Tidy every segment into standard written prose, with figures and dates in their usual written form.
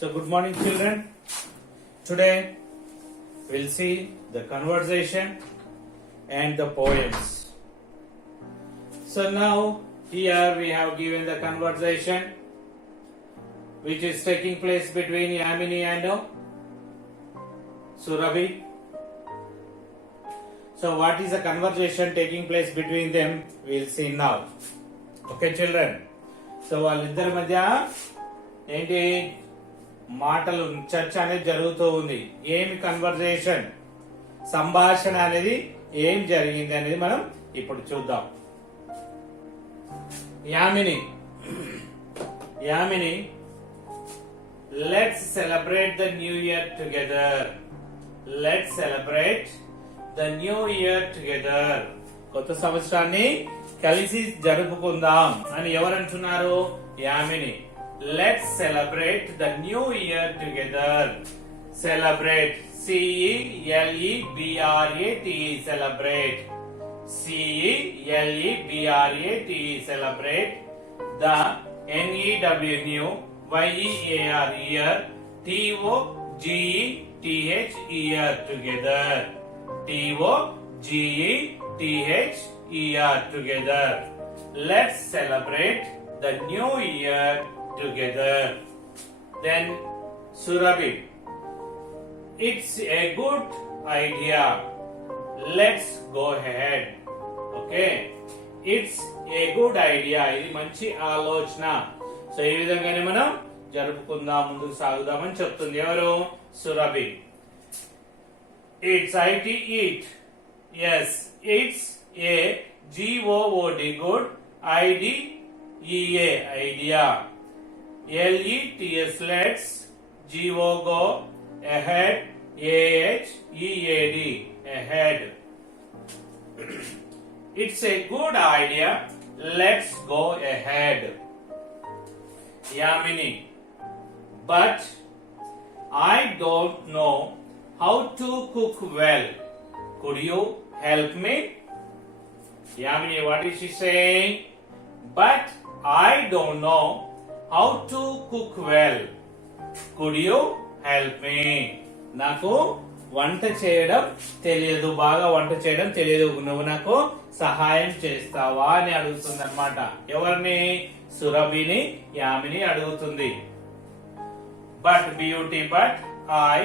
So good morning children. Today we'll see the conversation and the poems. So now here we have given the conversation which is taking place between Yamini and Surabhi. So what is the conversation taking place between them? We'll see now. Okay children. So వాళ్ళిద్దరి మధ్య ఏంటి మాటలు చర్చ అనేది జరుగుతూ ఉంది. ఏమి conversation సంభాషణ అనేది ఏం జరిగింది అనేది మనం ఇప్పుడు చూద్దాం. Yamini let's celebrate the new year together. Let's celebrate the new year together. కొత్త సంవత్సరాన్ని కలిసి జరుపుకుందాం అని ఎవరు అంటున్నారు? Yamini. Let's celebrate the new year together. Celebrate. C-E-L-E-B-R-A-T-E. Celebrate. C-E-L-E-B-R-A-T-E. Celebrate. The N-E-W new Y-E-A-R year. T-O-G-E-T-H year together. T-O-G-E-T-H year together. Let's celebrate the new year together. Then Surabhi. It's a good idea. Let's go ahead. Okay. It's a good idea. ఇది మంచి ఆలోచన. So ఈ విధంగానే మనం జరుపుకుందాం, ముందుకు సాగుదామని చెప్తుంది. ఎవరు? Surabhi. It's IT eat. Yes, it's a G-O-O-D good I-D-E-A idea. L-E-T-S let's G-O go ahead A-H-E-A-D ahead. It's a good idea. Let's go ahead. Yamini. But I don't know how to cook well. Could you help me? Yamini, what is she saying? But I don't know how to cook well. Could you help me? నాకు వంట చేయడం తెలియదు, బాగా వంట చేయడం తెలియదు, నువ్వు నాకు సహాయం చేస్తావా అని అడుగుతుంది అనమాట. ఎవరిని? సురభిని యామిని అడుగుతుంది. But beauty but I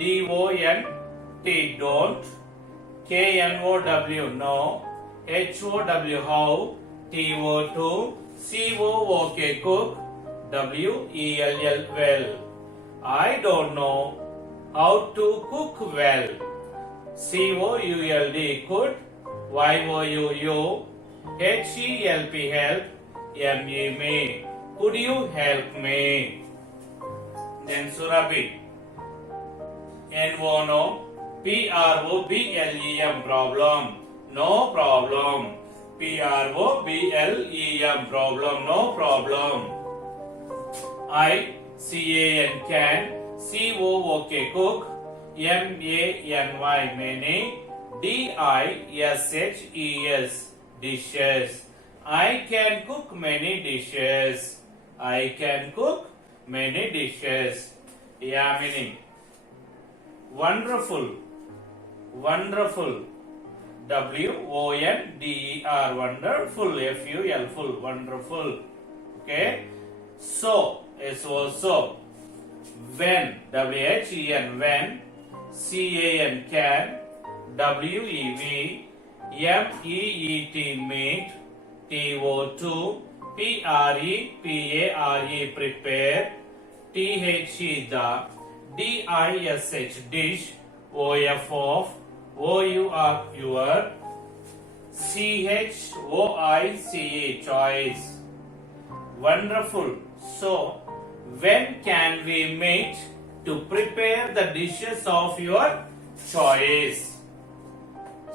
D-O-N-T don't K-N-O-W no H-O-W how T-O-2 C-O-O-K cook W-E-L-L well. I don't know how to cook well. C-O-U-L-D could Y-O-U-U H-E-L-P help M-E me. Could you help me? Then Surabhi. N-O-No P-R-O-B-L-E-M problem. No problem. P-R-O-B-L-E-M problem. No problem. I-C-A-N can C-O-O-K cook M-A-N-Y many D-I-S-H-E-S dishes. I can cook many dishes. I can cook many dishes. Yamini. Wonderful. Wonderful. W-O-N-D-E-R wonderful. F-U-L full. Wonderful. Okay. So. S-O so. When. W-H-E-N when. C-A-N can. W-E-V M-E-E-T meet. T-O-2 P-R-E-P-A-R-E prepare. T-H-E the D-I-S-H dish. O-F of O-U-R your C-H-O-I-C-E choice. Wonderful. So when can we meet to prepare the dishes of your choice?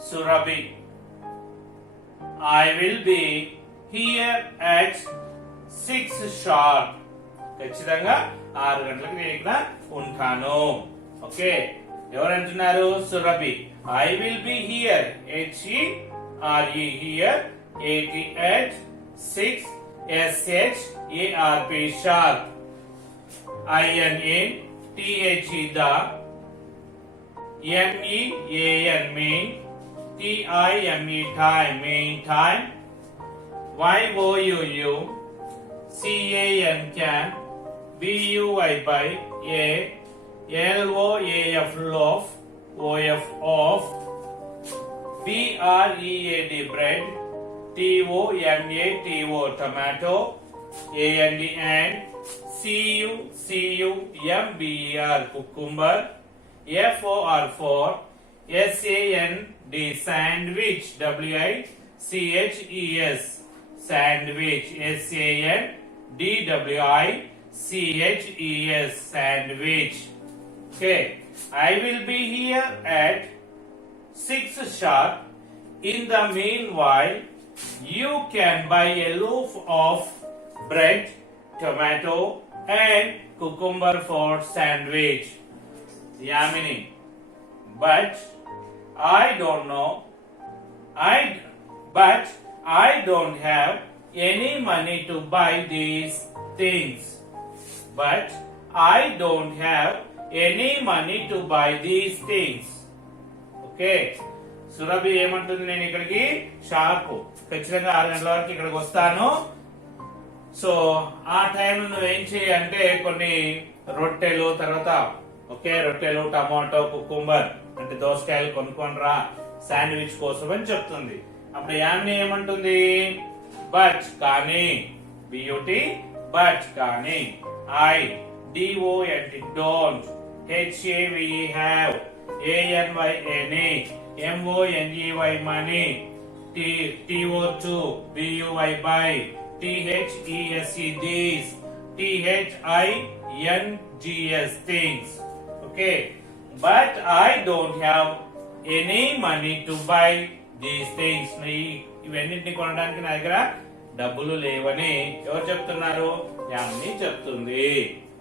Surabhi. I will be here at 6 sharp. ఖచ్చితంగా 6 గంటలకు నేను ఇక్కడ ఉంటాను. Okay, ఎవరు అంటున్నారు? Surabhi. I will be here H-E-R-E here at 6 S-H-A-R-P sharp. in, the, mean, mean, time, mean time, you, can, by, loaf, of, bread, tomato, and, cucumber, for, sandwich, sandwich, sandwich. Okay, I will be here at 6 sharp. In the meanwhile, you can buy a loaf of bread, tomato, and cucumber for sandwich. Yamini. But I don't know. But I don't have any money to buy these things. But I don't have any money to buy these things. Okay. Surabhi ఏమంటుంది, నేను ఇక్కడికి sharp ఖచ్చితంగా 6 గంటల వరకు ఇక్కడికి వస్తాను. So ఆ టైంలో నువ్వు ఏం చేయి అంటే కొన్ని రొట్టెలు, తర్వాత రొట్టెలు, టమాటో, కుకుంబర్ అంటే దోసకాయలు కొనుక్కొని రా శాండ్విచ్ కోసం అని చెప్తుంది. అప్పుడు యామిని ఏమంటుంది, బట్ కానీ, బియూటీ, బట్ కానీ, I, don't, have, any, money, buy, these, things. Okay, but I don't have any money to buy these things. ఇవన్నింటిని కొనడానికి నా దగ్గర డబ్బులు లేవని ఎవరు చెప్తున్నారు? యామిని చెప్తుంది.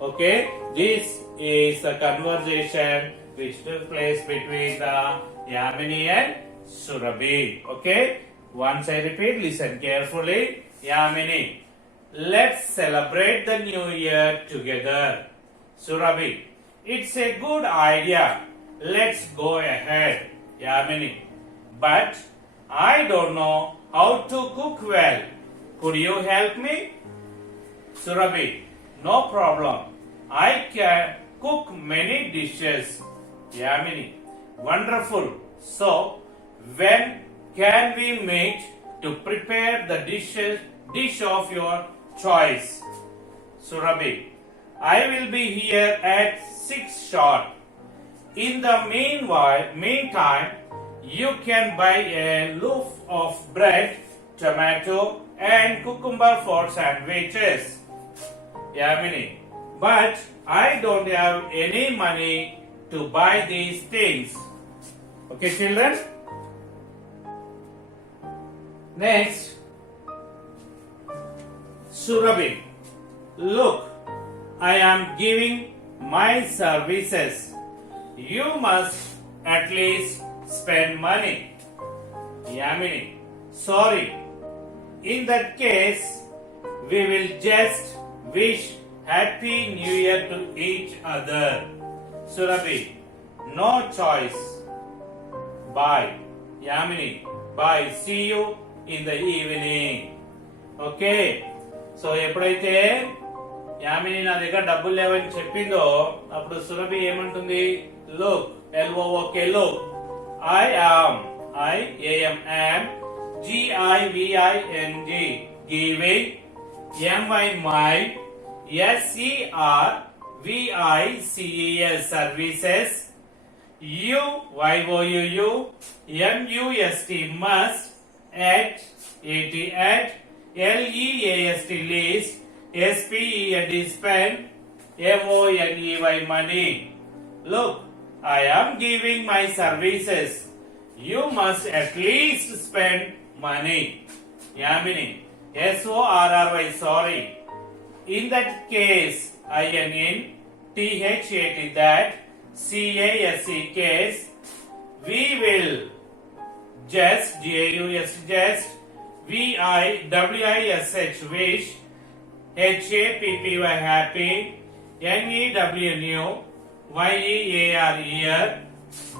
Okay, this is the conversation which took place between the Yamini and Surabhi. Okay, once I repeat, listen carefully. Yamini, let's celebrate the new year together. Surabhi, it's a good idea. Let's go ahead. Yamini, but I don't know how to cook well. Could you help me? Surabhi, no problem. I can cook many dishes. Yamini, wonderful. So, when can we meet to prepare the dish of your choice? Surabhi, I will be here at 6 sharp. In the meantime, you can buy a loaf of bread, tomato, and cucumber for sandwiches. Yamini, but I don't have any money to buy these things. Okay, children? Next, Surabhi, look, I am giving my services. You must at least spend money. Yamini, sorry. In that case, we will just wish Happy New Year to each other. Surabhi, no choice. Bye. Yamini, bye. See you in the evening. Okay. So ఎప్పుడైతే యామిని నా దగ్గర డబ్బులు లేవని చెప్పిందో అప్పుడు సురభి ఏమంటుంది, look, LOOK, look, I am, giving, giving, my, services, services, must, at, least, list, spend, money. Look, I am giving my services. You must at least spend money. Yamini, SORRY, sorry. In that case, that, case, we will just, just, wish, happy, New, Year, year,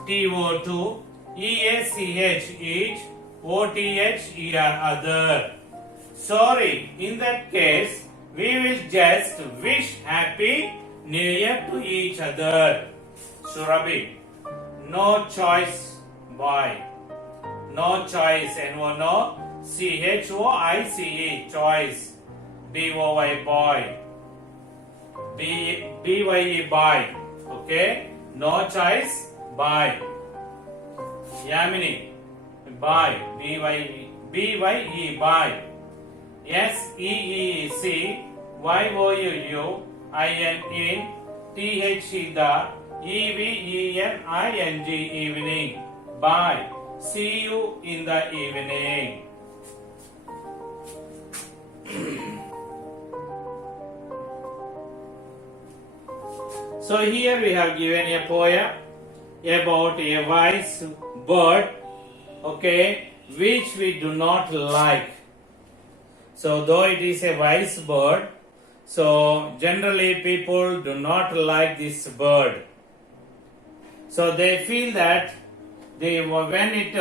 To, Each, each, Oth, year, other. Sorry, in that case, we will just wish happy New Year to each other. Surabhi, no choice, boy. No choice, no, choice, choice, boy, boy, bye, boy, okay, no choice, bye. Yamini, bye, bye, bye. Yes, eec, youu, in, the, evening, evening, bye. See you in the evening. So here we have given a poem about a wise bird, okay, which we do not like. So though it is a wise bird, so generally people do not like this bird. So they feel that when it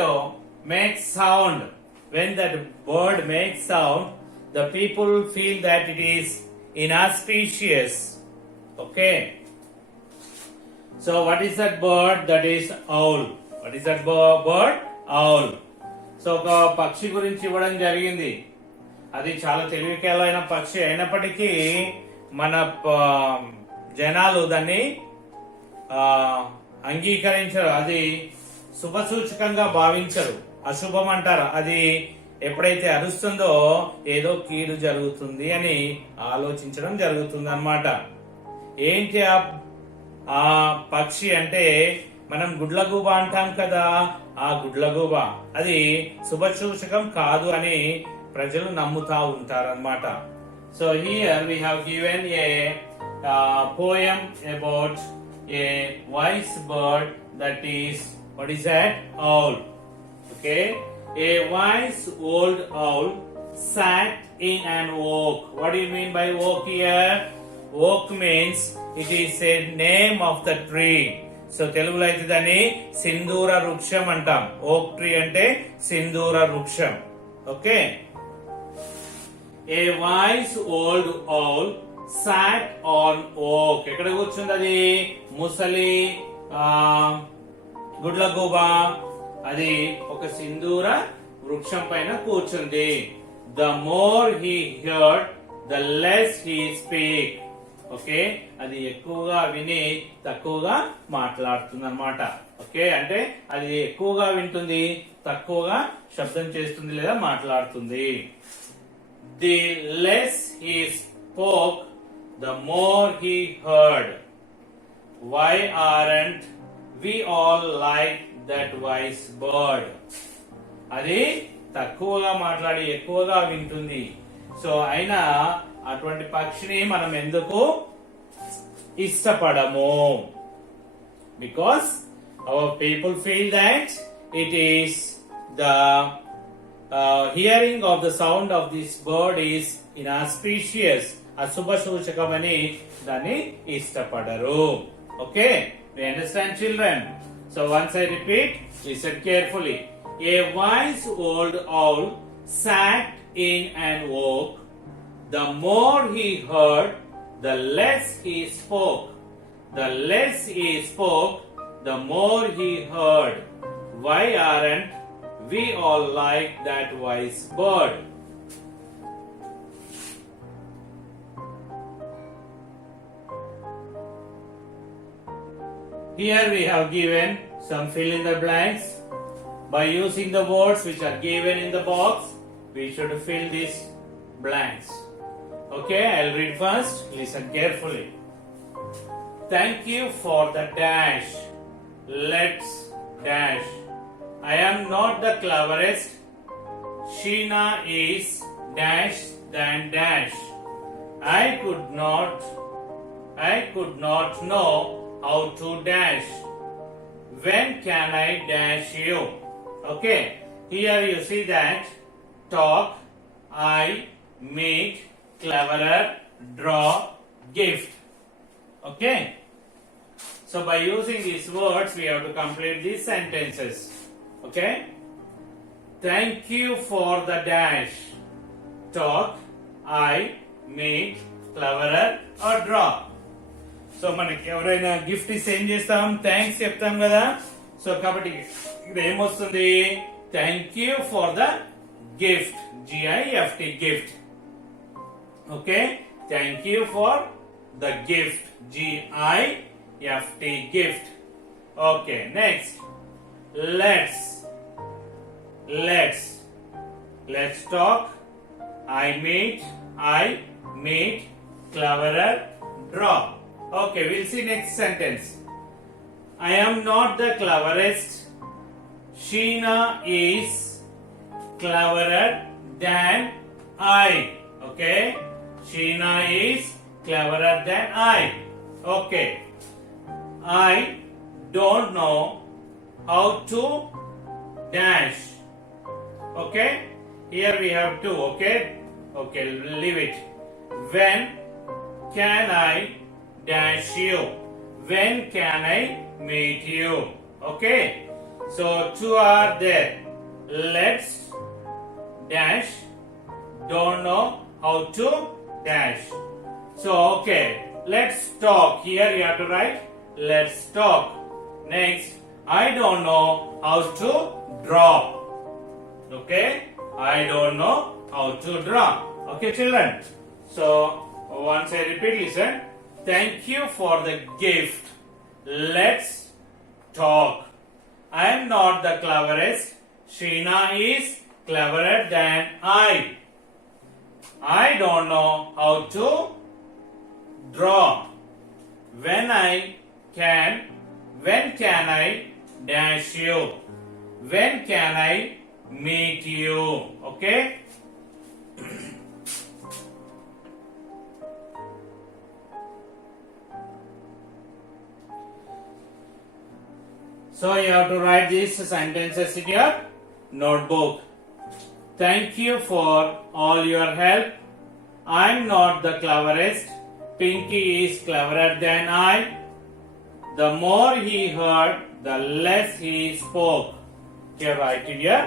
makes sound, when that bird makes sound, the people feel that it is inauspicious. Okay. So what is that bird? That is owl. What is that bird? Owl. So ఒక పక్షి గురించి ఇవ్వడం జరిగింది. అది చాలా తెలివికలైన పక్షి అయినప్పటికీ మన జనాలు దాన్ని అంగీకరించరు. అది శుభసూచకంగా భావించరు, అశుభం అంటారు. అది ఎప్పుడైతే అరుస్తుందో ఏదో కీడు జరుగుతుంది అని ఆలోచించడం జరుగుతుంది అన్నమాట. ఏంటి ఆ పక్షి అంటే మనం గుడ్లగూబ అంటాం కదా, ఆ గుడ్లగూబ అది శుభసూచకం కాదు అని ప్రజలు నమ్ముతా ఉంటారన్నమాట. So here we have given a poem about a wise bird, that is, what is that? Owl. Okay. A wise old owl sat in an oak. What do you mean by oak here? Oak means it is a name of the tree. So తెలుగులో అయితే దాన్ని సింధూర వృక్షం అంటాం. ఓక్ tree అంటే సింధూర వృక్షం. Okay. A wise old owl sat on oak. ఎక్కడ కూర్చుంది అది? ముసలి గుడ్లగూబ అది ఒక సింధూర వృక్షం పైన కూర్చుంది. The more he heard, the less he speak. Okay, అది ఎక్కువగా విని తక్కువగా మాట్లాడుతుంది అన్నమాట. ఓకే, అంటే అది ఎక్కువగా వింటుంది, తక్కువగా శబ్దం చేస్తుంది లేదా మాట్లాడుతుంది. The less he spoke, the more he heard. Why aren't we all like that wise bird? అది తక్కువగా మాట్లాడి ఎక్కువగా వింటుంది. సో అయినా అటువంటి పక్షిని మనం ఎందుకు ఇష్టపడము? Because our people feel that it is the hearing of the sound of this bird is inauspicious. అశుభ సూచకమని దాన్ని ఇష్టపడరు. Okay, we understand, children? So once I repeat, listen carefully. A wise old owl sat in an oak. The more he heard, the less he spoke. The less he spoke, the more he heard. Why aren't we all like that wise bird? Here we have given some fill in the blanks. By using the words which are given in the box, we should fill these blanks. Okay, I'll read first. Listen carefully. Thank you for the dash. Let's dash. I am not the cleverest. Sheena is dash than dash. I could not know how to dash. When can I dash you? Okay, here you see that talk, I, meet, cleverer, draw, gift. Okay. So by using these words, we have to complete these sentences. Okay. Thank you for the dash. Talk, I, make, cleverer or draw. So మనకి ఎవరైనా gift ఇస్తే ఏం చేస్తాం? Thanks చెప్తాం కదా. So కాబట్టి ఇది ఏమొస్తుంది? Thank you for the gift. GIFT gift. Okay. Thank you for the gift. GIFT gift. Okay. Next. Let's talk. I made, cleverer, draw. Okay, we'll see next sentence. I am not the cleverest. Sheena is cleverer than I. Okay, Sheena is cleverer than I. Okay, I don't know how to dash. Okay, here we have to. Okay, leave it. When can I dash you? When can I meet you? Okay, so two are there. Let's dash. Don't know how to dash. So okay, let's talk. Here you have to write let's talk. Next, I don't know how to draw. Okay, I don't know how to draw. Okay, children. So once I repeat, listen. Thank you for the gift. Let's talk. I am not the cleverest. Sheena is cleverer than I. I don't know how to draw. When can I dash you? When can I meet you? Okay. So you have to write these sentences in your notebook. Thank you for all your help. I'm not the cleverest. Pinky is cleverer than I. The more he heard, the less he spoke. Here write in your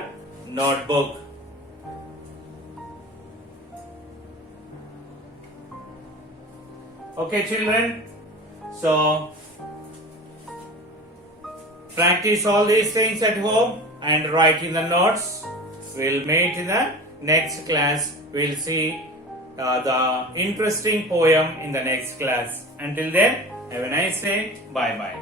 notebook. Okay, children. So practice all these things at home and write in the notes. We'll meet in the next class. We'll see the interesting poem in the next class. Until then, have a nice day. Bye bye.